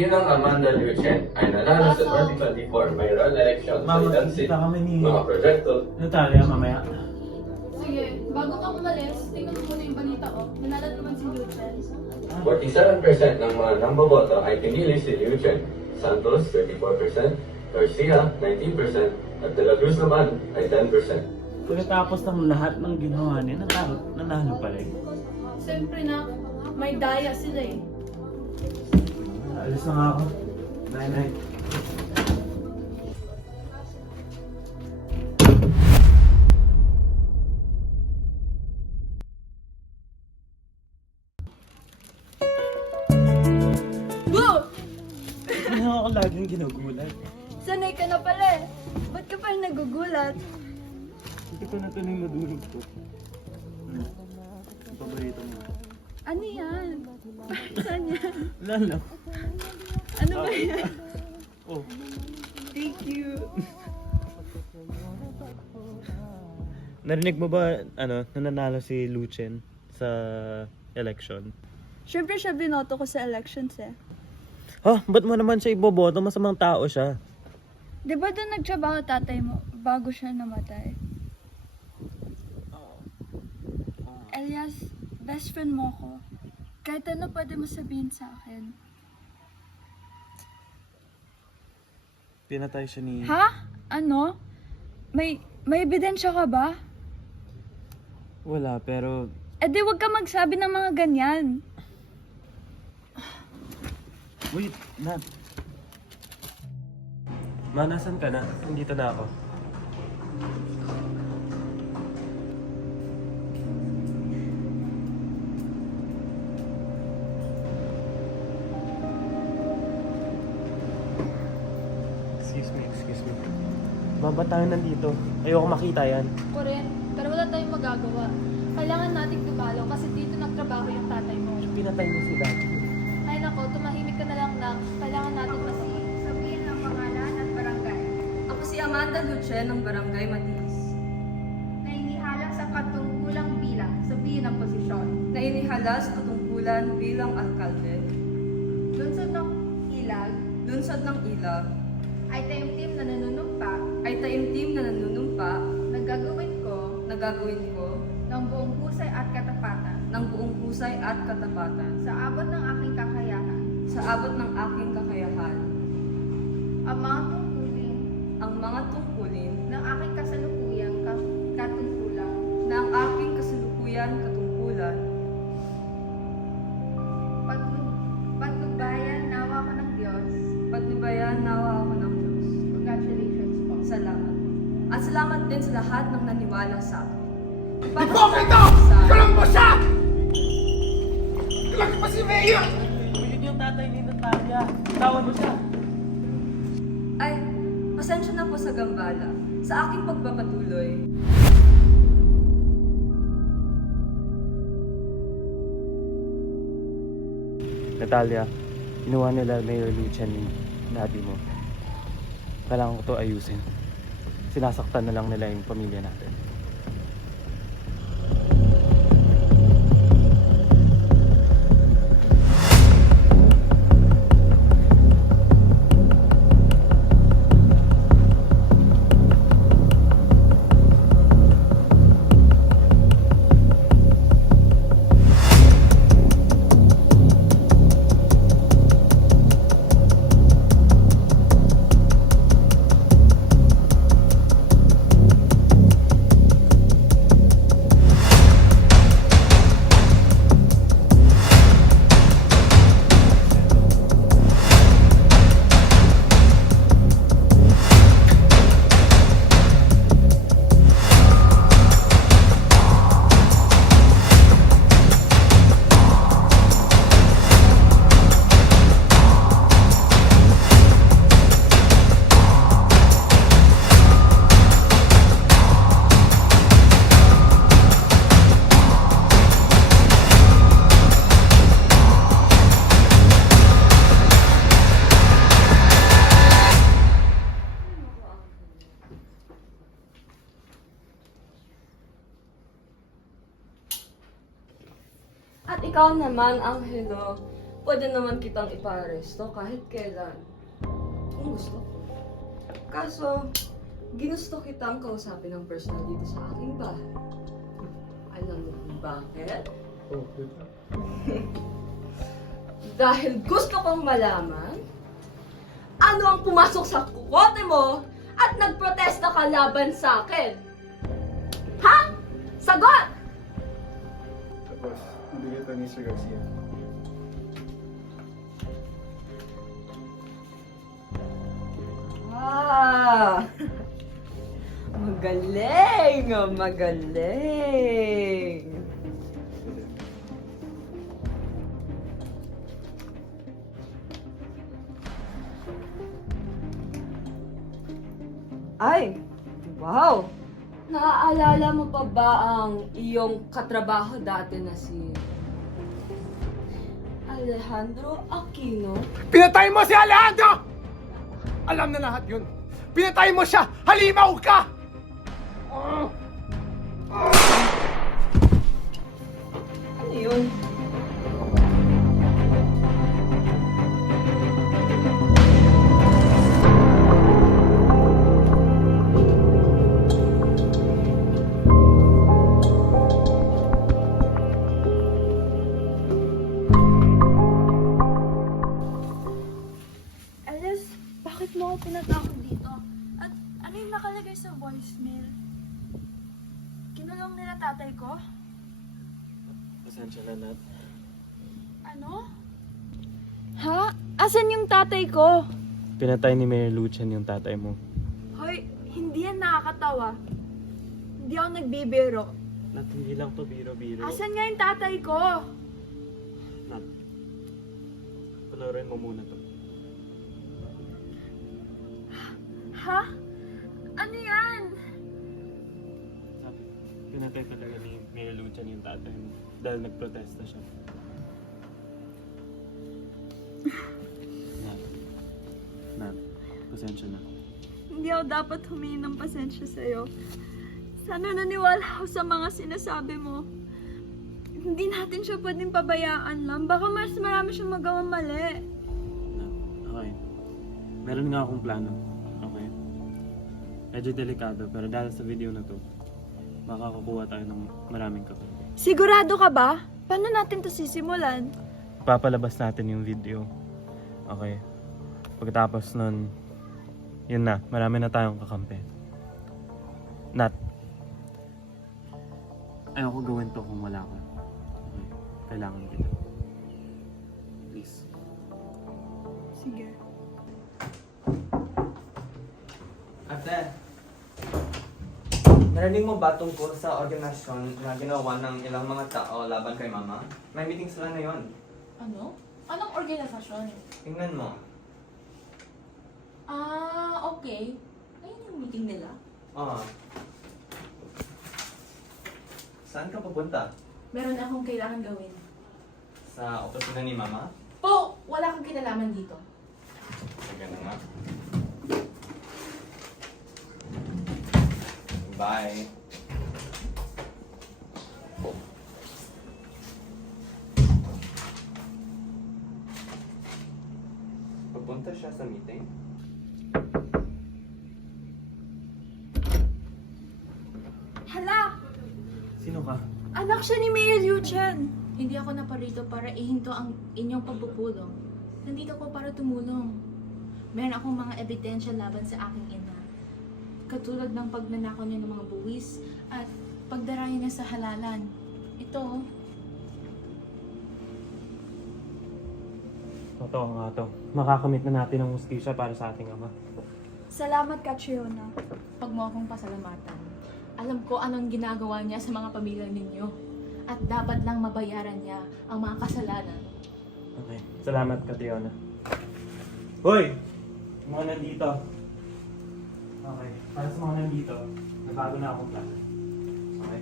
Ginang Amanda Lucien ay nanalo sa 2024 mayoral election sa Idansin, mga proyekto. Natalia, mamaya. Sige, bago ka umalis, tingnan mo muna yung balita ko. Nanalo naman si Lucien. 47% ng mga namboboto ay pinili si Lucien, Santos 34%, Garcia 19%, at De La Cruz naman ay 10%. Pagkatapos ng lahat ng ginawa niya, nanalo pa rin. Siyempre na, may daya sila eh. Alis na nga ako. Night-night. Boo! Ano ako laging ginugulat? Sanay ka na pala eh. Ba't ka pa nagugulat? Hindi ko na ito na yung madulog ko. Ang paborito mo. Ano yan? Saan yan? Lalo. Ano ba yan? Oh. Thank you. Narinig mo ba, nananalo si Lucien sa election? Siyempre siya binoto ko sa elections eh. Ha? Ba't mo naman siya iboboto? Masamang tao siya. Di ba doon nagtrabaho tatay mo bago siya namatay? Elias, best friend mo ko. Kahit ano pwede mo sabihin sa akin. Pinatay siya ni... Ha? Ano? May ebidensya ka ba? Wala, pero... Eh di wag ka magsabi ng mga ganyan. Wait, Nat. Ma, nasan ka na? Nandito na ako. Excuse me. Baba tayo nandito. Ayoko makita yan. Ko rin, pero wala tayong magagawa. Kailangan nating dumalaw kasi dito nagtrabaho yung tatay mo. Pinatay mo si Daddy. Ay nako, tumahimik ka na lang na. Kailangan natin sabihin ang pangalan at barangay. Ako si Amanda Lucien ng Barangay Matiis. Nainihala sa katungkulang bilang, sabihin ang posisyon. Nainihala sa katungkulan bilang alkalde. Lunsod ng ilag Lunsod ng Ilag ay taimtim na nanunumpa ay taimtim na nanunumpa na gagawin ko ng buong husay at katapatan ng buong husay at katapatan sa abot ng aking kakayahan. sa abot ng aking kakayahan. Ang mga tungkulin Ng aking ng aking kasalukuyang katungkulan katungkulan patnubayan nawa ko ng Diyos. patnubayan nawa ako ng Diyos. Congratulations po. Salamat. At salamat din sa lahat ng naniwala sa akin. Hipokrito! Kalang mo siya! Kalang pa si Mayor! Yun yung tatay ni Natalia. Tawan mo siya. Ay, pasensya na po sa gambala, sa aking pagpapatuloy. Natalia, ginawa nila Mayor Lucien ni daddy mo. Kailangan ko to ayusin. Sinasaktan na lang nila yung pamilya natin. At ikaw naman, Angelo, pwede naman kitang iparesto kahit kailan. Kung gusto. Kaso, ginusto kitang kausapin ng personal dito sa aking bahay. Alam mo kung bakit? Dahil gusto kong malaman ano ang pumasok sa kukote mo at nagprotesta ka laban sa akin. Ha? Sagot! Tapos, nabigay ito ni Sir Garcia. Ah! Magaling! Magaling! Ay! Wow! Naaalala mo pa ba ang iyong katrabaho dati na si Alejandro Aquino? Pinatay mo si Alejandro! Alam na lahat yun. Pinatay mo siya! Halimaw ka! Ano yun? Elias, bakit mo ako pinatakot dito? At ano yung nakalagay sa voicemail? Kinulong nila tatay ko? Pasensya na, Nat. Ano? Ha? Asan yung tatay ko? Pinatay ni Mayor Lucian yung tatay mo. Hoy, hindi yan nakakatawa. Hindi ako nagbibiro. Nat, hindi lang to biro-biro. Asan nga yung tatay ko? Nat, panoorin mo muna to. Ha? Ano yan? Sabi, pinatay talaga ni Mayor Lucian yung tatay mo dahil nagprotesta siya. Nat, pasensya na. Hindi ako dapat humingi ng pasensya sa'yo. Sana naniwala ako sa mga sinasabi mo. Hindi natin siya pwedeng pabayaan lang. Baka mas marami siyang magawang mali. Nat, okay. Meron nga akong plano. Okay? Medyo delikado pero dahil sa video na to, makakakuha tayo ng maraming kapal. Sigurado ka ba? Paano natin to sisimulan? Papalabas natin yung video. Okay. Pagkatapos nun, yun na, marami na tayong kakampi. Nat, ayaw ko gawin to kung wala ka. Okay. Kailangan kita. Please. Sige. Ate, narinig mo ba tungkol sa organisasyon na ginawa ng ilang mga tao laban kay Mama? May meeting sila ngayon. Ano? Anong organisasyon? Tingnan mo. Ah, okay. Ayun yung meeting nila. Oh. Saan ka pupunta? Meron akong kailangan gawin. Sa opisina ni Mama? Po, wala kang kinalaman dito. Sige na nga. Bye. Pupunta siya sa meeting? Hala! Sino ka? Anak siya ni Mayor Lucian. Hindi ako naparito para ihinto ang inyong pagpupulong. Nandito ko para tumulong. Meron akong mga ebidensya laban sa aking ina. Katulad ng pagnanakaw niya ng mga buwis at pagdaraya niya sa halalan. Ito, Totoo nga to. Makakamit na natin ang hustisya para sa ating ama. Salamat, Catriona. pag mo akong pasalamatan. Alam ko anong ginagawa niya sa mga pamilya ninyo. At dapat lang mabayaran niya ang mga kasalanan. Okay. Salamat, Catriona. Hoy! Mga nandito. Okay. Para sa mga nandito, nagbago na akong plan. Okay?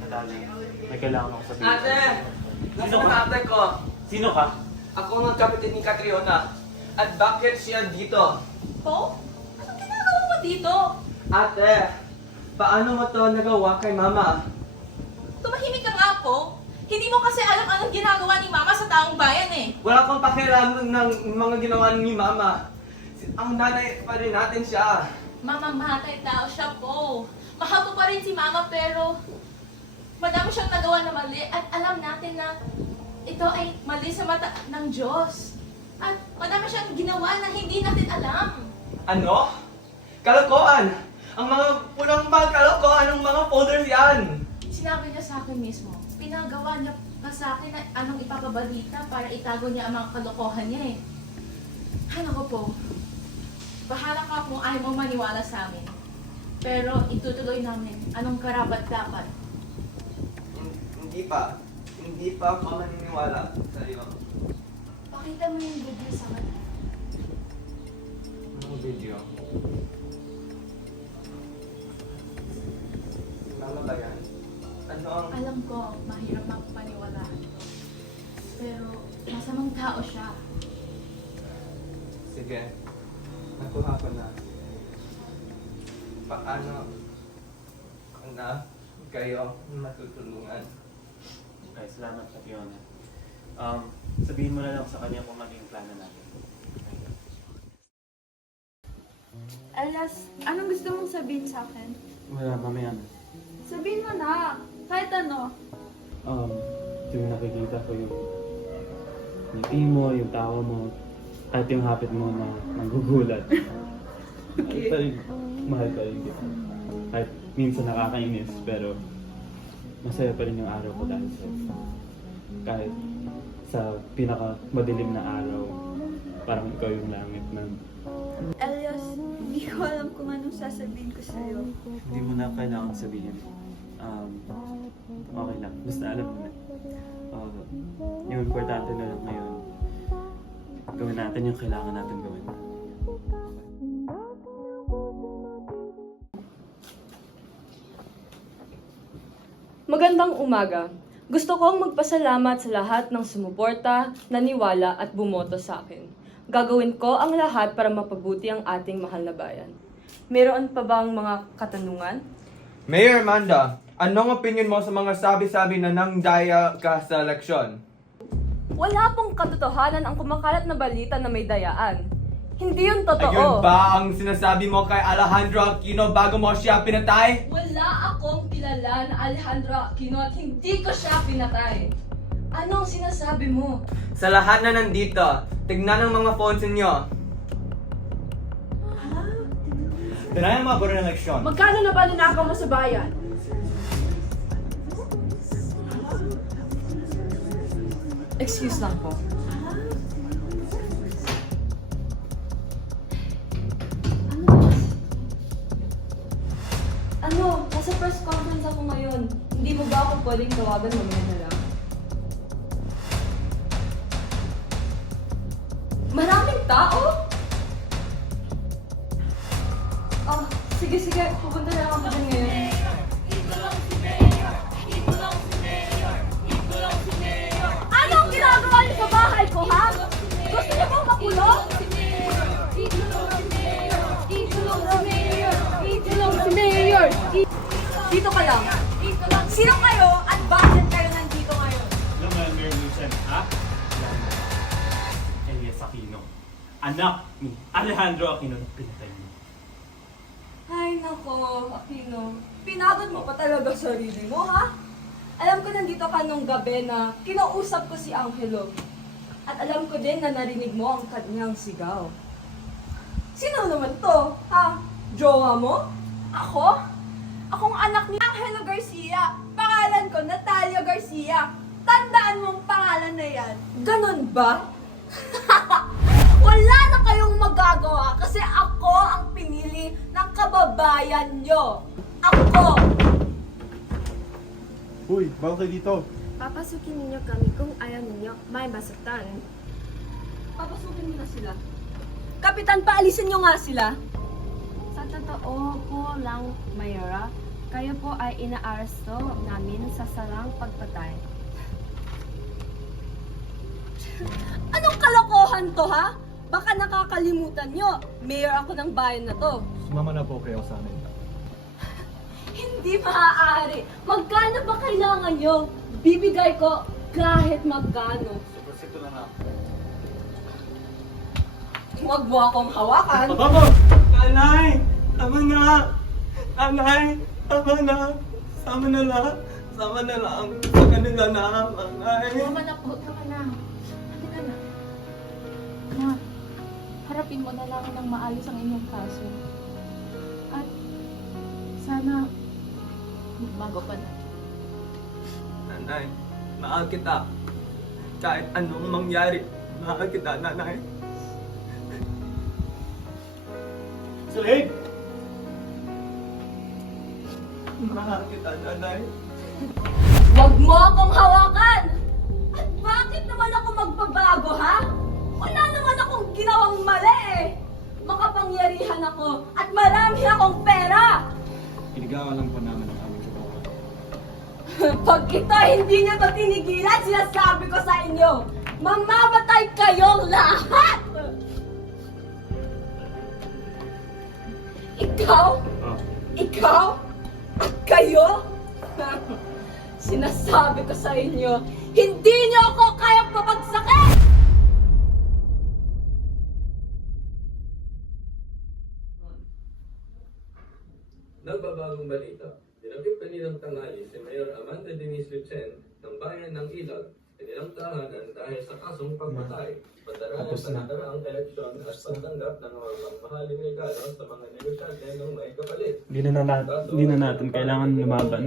Natalia, may kailangan ako sabihin. Ate! Sino Nasaan ka? ang ate ko? Sino ka? Ako ang kapatid ni Catriona. At bakit siya dito? Po? Anong ginagawa mo dito? Ate, Paano mo to nagawa kay Mama? Tumahimik ka nga po. Hindi mo kasi alam anong ginagawa ni Mama sa taong bayan eh. Wala akong pakialam ng mga ginawa ni Mama. Ang nanay pa rin natin siya. Mamamatay tao siya po. Mahal ko pa rin si Mama pero madami siyang nagawa na mali at alam natin na ito ay mali sa mata ng Diyos. At madami siyang ginawa na hindi natin alam. Ano? Kalokohan! Ang mga punang kalokohan ng mga folders yan! Sinabi niya sa akin mismo, pinagawa niya pa sa akin na anong ipapabalita para itago niya ang mga kalokohan niya eh. Ay naku po, bahala ka kung ayaw mo maniwala sa amin. Pero itutuloy namin anong karapat-dapat. Hindi pa ako maniniwala sa iyo. Pakita mo yung video sa akin. Anong video? Tama ba yan? Ano ang... Alam ko, mahirap magpaniwalaan. Pero masamang tao siya. Sige. Nakuha ko na. Paano na kayo matutulungan? Okay, salamat Kationa. Sabihin mo na lang sa kanya kung maging plano natin. Elias, anong gusto mong sabihin sa akin? Wala, mamaya na. Sabihin mo na, kahit ano. Yung nakikita ko yung ngiti mo, yung tawa mo, at yung hapit mo na nanggugulat. Mahal pa rin, mahal pa rin kita. Kahit minsan nakakainis, pero masaya pa rin yung araw ko dahil sa'yo. Kahit sa pinaka-madilim na araw, parang ikaw yung langit na Elias, hindi ko alam kung anong sasabihin ko sa'yo. hindi mo na kailangan sabihin. Okay lang, basta alam mo na. Yung importante na lang ngayon, gawin natin yung kailangan natin gawin. Magandang umaga. Gusto kong magpasalamat sa lahat ng sumuporta, naniwala at bumoto sa akin. Gagawin ko ang lahat para mapabuti ang ating mahal na bayan. Meron pa bang mga katanungan? Mayor Amanda, anong opinion mo sa mga sabi-sabi na nangdaya ka sa eleksyon? Wala pong katotohanan ang kumakalat na balita na may dayaan. Hindi yun totoo. Ayun ba ang sinasabi mo kay Alejandro Aquino bago mo siya pinatay? Wala akong kilala na Alejandro Aquino at hindi ko siya pinatay. Anong sinasabi mo? Sa lahat na nandito, tignan ang mga phones ninyo. Tinayan mga baro ng eleksyon. Magkano na ba ninakaw mo sa bayan? Excuse lang po. Ano? Nasa press conference ako ngayon. Hindi mo ba ako pwedeng tawagan mamaya na lang? Maraming tao? Oh, sige. Pupunta na ako dyan ngayon. Anong ginagawa niyo sa bahay ko, ha? Gusto niyo bang makulong? Dito ka lang. Sino kayo at bakit kayo nandito ngayon? Alam mo, Mayor Lucen, ha? Elias Aquino. Anak ni Alejandro Aquino na pinatay mo. Ay, nako, Aquino. Pinagod mo pa talaga sarili mo, ha? Alam ko nandito ka nung gabi na kinausap ko si Angelo. At alam ko din na narinig mo ang kanyang sigaw. Sino naman to, ha? Jowa mo? Ako? Akong anak ni Angelo Garcia. Pangalan ko, Natalia Garcia. Tandaan mo ang pangalan na yan. Ganon ba? Wala na kayong magagawa kasi ako ang pinili ng kababayan nyo. Ako! Uy, bawal kayo dito. Papasukin ninyo kami kung ayaw ninyo may masaktan. Papasukin mo na sila. Kapitan, paalisin nyo nga sila. Sa totoo po lang, Mayora, kayo po ay inaaresto namin sa salang pagpatay. Anong kalokohan to, ha? Baka nakakalimutan nyo. Mayor ako ng bayan na to. Sumama na po kayo sa amin. Hindi maaari. Magkano ba kailangan nyo? Bibigay ko kahit magkano. Super lang ako. Huwag mo akong hawakan. Papa! Nanay! Tama na! Nanay! Tama na! Sama na lang! Sama na lang! Sa kanila na! Nanay! Tama na po, tama na. Halika na. Anak, harapin mo na lang ng maayos ang inyong kaso. At sana magbago pa na. Nanay, mahal kita. Kahit anong mangyari, mahal kita, nanay. Salig! Mahal kita, nanay. Huwag mo akong hawakan! At bakit naman ako magbabago, ha? Wala naman akong ginawang mali eh! Makapangyarihan ako at marami akong pera! Inigawa lang po namin ang aming trabaho. Pag ito hindi niyo to tinigilan, sinasabi ko sa inyo, mamamatay kayong lahat! Ikaw? Oh. Ikaw? At kayo? Sinasabi ko sa inyo, hindi niyo ako kayang pabagsakin! Nagbabagong balita. Dinakip kanilang tanghali si Mayor Amanda Denise Lucen ng bayan ng Ilag. Kanilang tahanan dahil sa kasong pagpatay. Pagdaraan sa nataraang eleksyon at pagtanggap ng mga mahaling regalo sa mga negosyante ng may kapalit. Hindi na natin kailangan lumaban.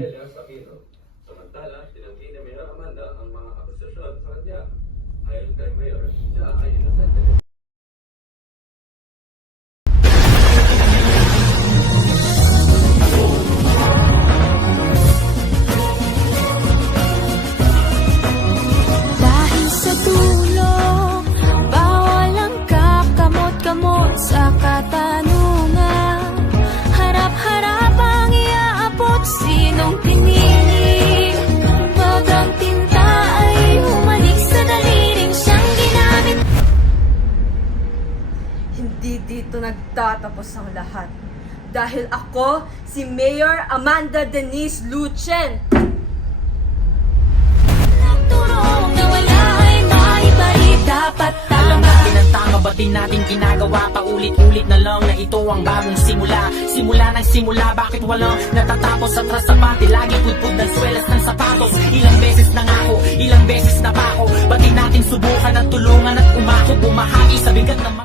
Samantala, tinanggi ni Mayor Amanda ang mga akusasyon sa kanya. Ayon kay Mayor, siya ay inosente. Dahil sa tulong, bawal ang kakamot-kamot sa katanungan. Harap-harap ang iaabot, sinong pinili. Pag ang tinta ay humalik sa daliling siyang ginamit. Hindi dito nagtatapos ang lahat. Dahil ako, si Mayor Amanda Denise Lucen, Nagturong na wala ay maibalik. Dapat Alam tama. natin ang tama, ba't di natin ginagawa? Paulit-ulit na lang na ito ang bagong simula. Simula ng simula, bakit walang natatapos? Atras sa pati, lagi pudpud ng swelas ng sapatos. Ilang beses na nga ako, ilang beses na pa ako. Ba't di natin subukan at tulungan at umako? Bumahagi sa bigat ng